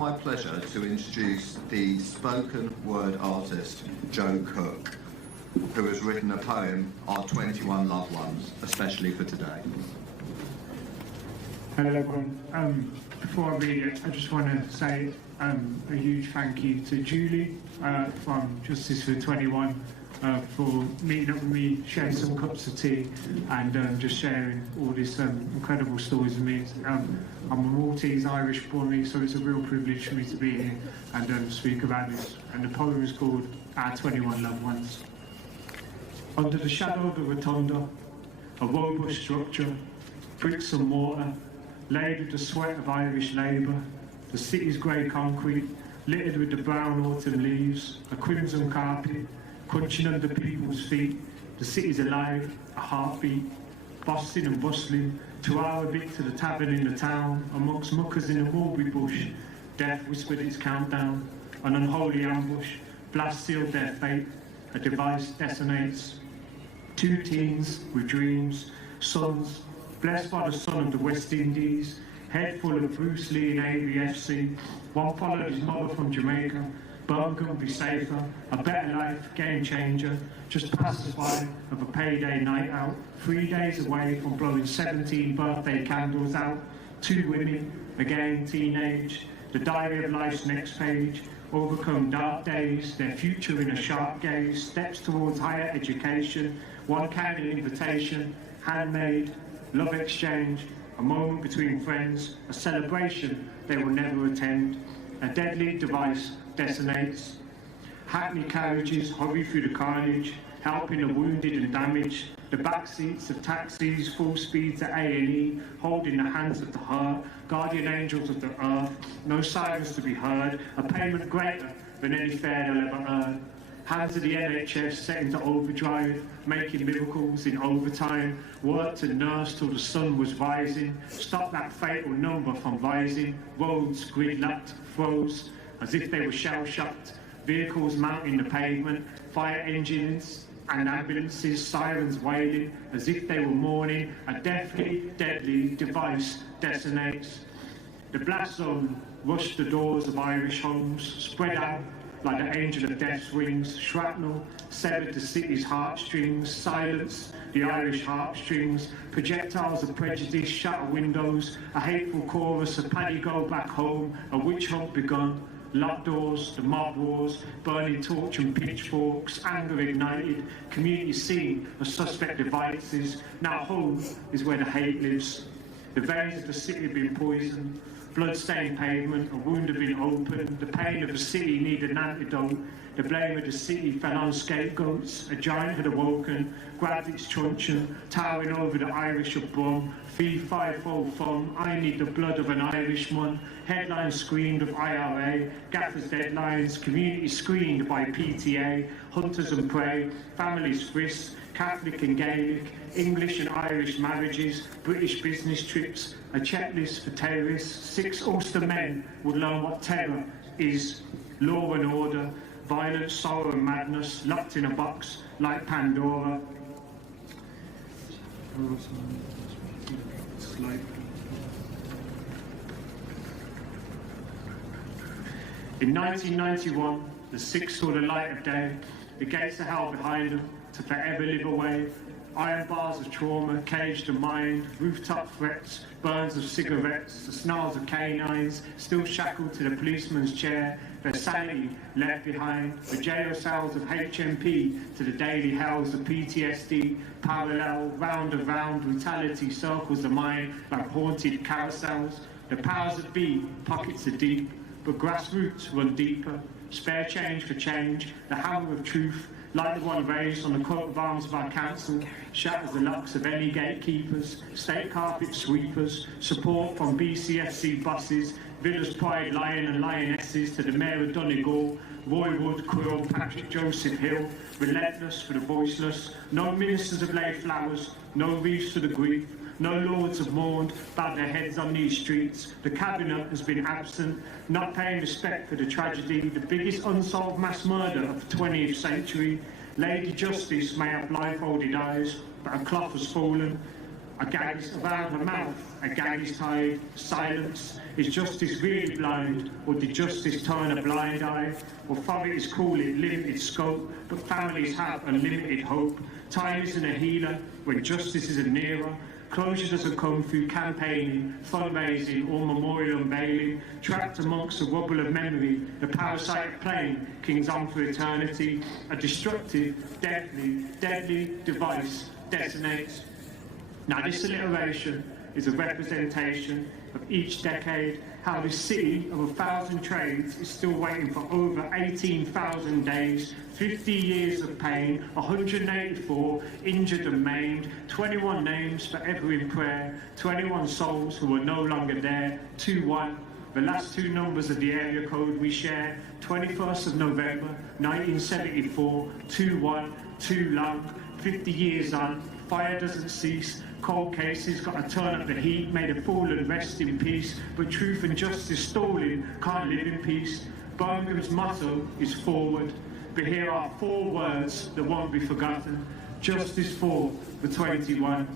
My pleasure to introduce the spoken word artist Joe Cook, who has written a poem, Our 21 Loved Ones, especially for today. Hello everyone. Before I read it, I just want to say a huge thank you to Julie from Justice for 21 for meeting up with me, sharing some cups of tea and just sharing all these incredible stories with me. I'm a Maltese Irish boy, so it's a real privilege for me to be here and speak about this. And the poem is called Our 21 Loved Ones. Under the shadow of the rotunda, a robust structure, bricks and mortar, laid with the sweat of Irish labour, the city's grey concrete, littered with the brown autumn leaves, a crimson carpet, crunching under people's feet. The city's alive, a heartbeat, busting and bustling, 2 hour bit to the tavern in the town, amongst muckers in a mulberry bush. Death whispered its countdown, an unholy ambush, blast sealed their fate, a device detonates. 2 teens with dreams, sons, blessed by the son of the West Indies, head full of Bruce Lee and ABFC. One followed his mother from Jamaica. Birmingham be safer, a better life, game changer, just passes by of a payday night out, 3 days away from blowing 17 birthday candles out. 2 women, again teenage, the diary of life's next page, overcome dark days, their future in a sharp gaze, steps towards higher education, one candid invitation, handmade, love exchange, a moment between friends, a celebration they will never attend, a deadly device detonates. Hackney carriages hurry through the carnage, helping the wounded and damaged, the back seats of taxis full speed to A&E, holding the hands of the hurt, guardian angels of the earth, no sirens to be heard, a payment greater than any fare they'll ever earn. Hands of the NHS set into overdrive, making miracles in overtime, worked and nursed till the sun was rising, stopped that fatal number from rising, roads gridlocked, froze, as if they were shell-shocked, vehicles mounting the pavement, fire engines and ambulances, sirens wailing, as if they were mourning, a deathly, deadly device detonates. The blast zone rushed the doors of Irish homes, spread out like the angel of death's wings, shrapnel severed the city's heartstrings, silence the Irish heartstrings, projectiles of prejudice shatter windows, a hateful chorus of Paddy go back home, a witch hunt begun, locked doors, the mob wars, burning torch and pitchforks, anger ignited, community seen as suspect devices. Now home is where the hate lives. The veins of the city have been poisoned, blood-stained pavement, a wound had been opened, the pain of the city needed an antidote, the blame of the city fell on scapegoats, a giant had awoken, grabbed its truncheon, towering over the Irish of Brum, fee, five-fold fun, I need the blood of an Irishman, headlines screamed of IRA, gaffers deadlines, community screened by PTA, hunters and prey, families frisked, Catholic and Gaelic, English and Irish marriages, British business trips, a checklist for terrorists. 6 Ulster men would learn what terror is, law and order, violence, sorrow and madness, locked in a box like Pandora. In 1991, the 6 saw the light of day, the gates of hell behind them, to forever live away. Iron bars of trauma, caged the mind, rooftop threats, burns of cigarettes, the snarls of canines, still shackled to the policeman's chair, their sanity left behind, the jail cells of HMP to the daily hells of PTSD, parallel, round and round, brutality circles the mind like haunted carousels. The powers that be, pockets are deep, but grassroots run deeper. Spare change for change, the hammer of truth, like the one raised on the coat of arms of our council, shatters the lucks of any gatekeepers, state carpet sweepers, support from BCFC buses, Villa's Pride Lion and Lionesses to the Mayor of Donegal, Roy Wood, Quill, Patrick Joseph Hill, relentless for the voiceless, no ministers have laid flowers, no wreaths for the grief, no lords have mourned, bowed their heads on these streets. The cabinet has been absent, not paying respect for the tragedy, the biggest unsolved mass murder of the 20th century. Lady Justice may have blindfolded eyes, but her cloth has fallen. A gag is around her mouth, a gag is tied. Silence. Is justice really blind, or did justice turn a blind eye? Authorities call it limited scope, but families have unlimited hope. Time isn't a healer when justice isn't nearer. Closure doesn't come through campaigning, fundraising or memorial unveiling. Trapped amongst the rubble of memory, the parasitic plane kings on for eternity. A destructive, deadly device detonates. Now this alliteration is a representation of each decade, how this city of 1,000 trades is still waiting for over 18,000 days, 50 years of pain, 184 injured and maimed, 21 names forever in prayer, 21 souls who are no longer there, 2-1. The last two numbers of the area code we share, 21st of November, 1974, 2-1, too long, 50 years on, fire doesn't cease, cold cases got to turn up the heat, may the fallen rest in peace, but truth and justice stolen can't live in peace. Birmingham's motto is forward, but here are 4 words that won't be forgotten. Justice for the 21.